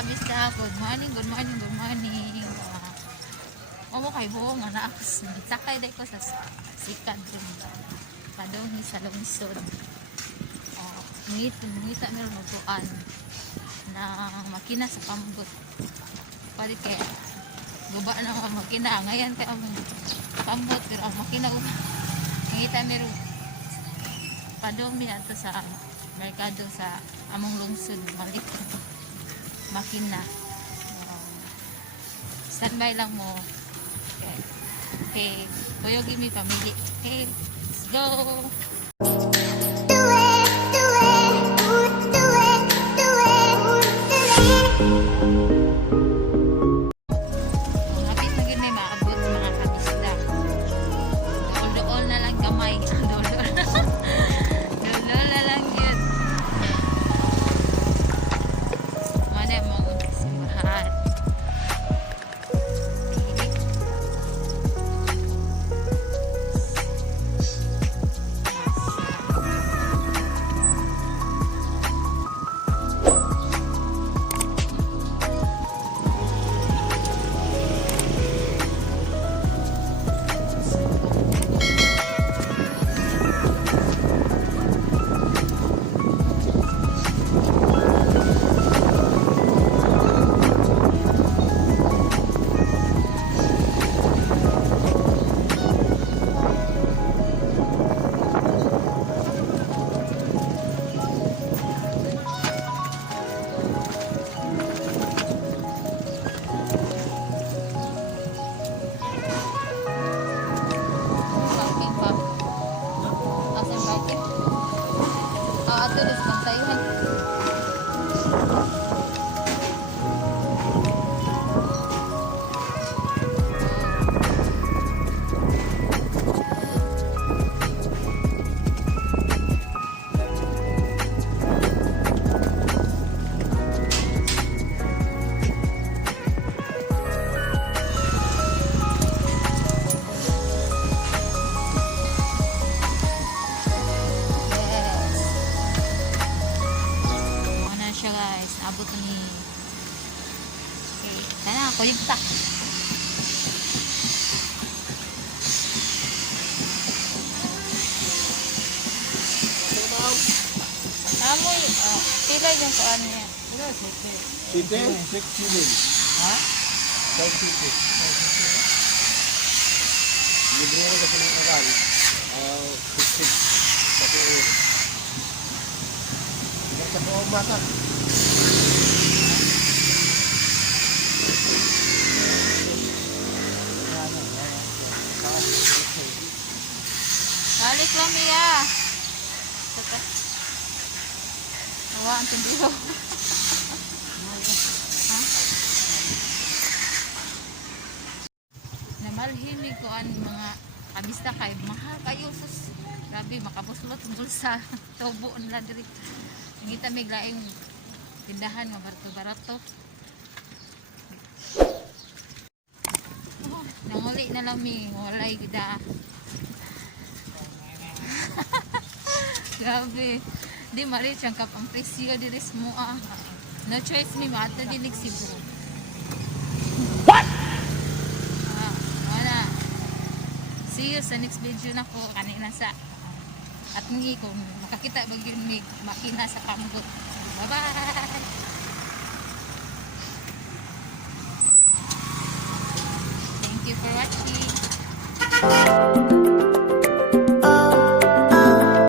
kabista. Good morning, good morning, good morning. Ako kay buong anak. Sakay day ko sa sikat rin. Kadong sa lungsod. Ngita meron magpuan na makina sa pambot. Pwede kaya guba na ang makina. Ngayon kaya ang pambot pero ang makina guba. Ngita meron padong niya ito sa merkado sa among lungsod. Malik makina. Standby lang mo. Okay. Boyogi mi pamili. Okay. Let's go. Lapit na gini maabot mga kabisda. Dool-dool na lang gamay. Dool-dool. Dool-dool na lang yun. Mana mo simbahan. Abot ni okay, tara, kuligta. Amoy, pila yung kuan niya. Site? 6 chili. Ha? 5 chili. Libre na kasi ng kakal. 16. Pati ulo. Sa buong bata. Balik lang niya. Nawa ang tindiho. Namalhimig ko ang mga kabista kay mahal kayo. Sus. Grabe, makabuslot bulsa. Tubo nila diri. Ngita may laing tindahan nga barato-barato. Nanguli na lang mi. Walay gida. Grabe. Di mali siyang kapang presyo diris mo ah. No choice mi mata dinig Cebu. What? Wala. See you sa next video na ko kanina sa at ngi kung makakita ba yun mig makina sa pamgot. Bye-bye. Thank you for watching.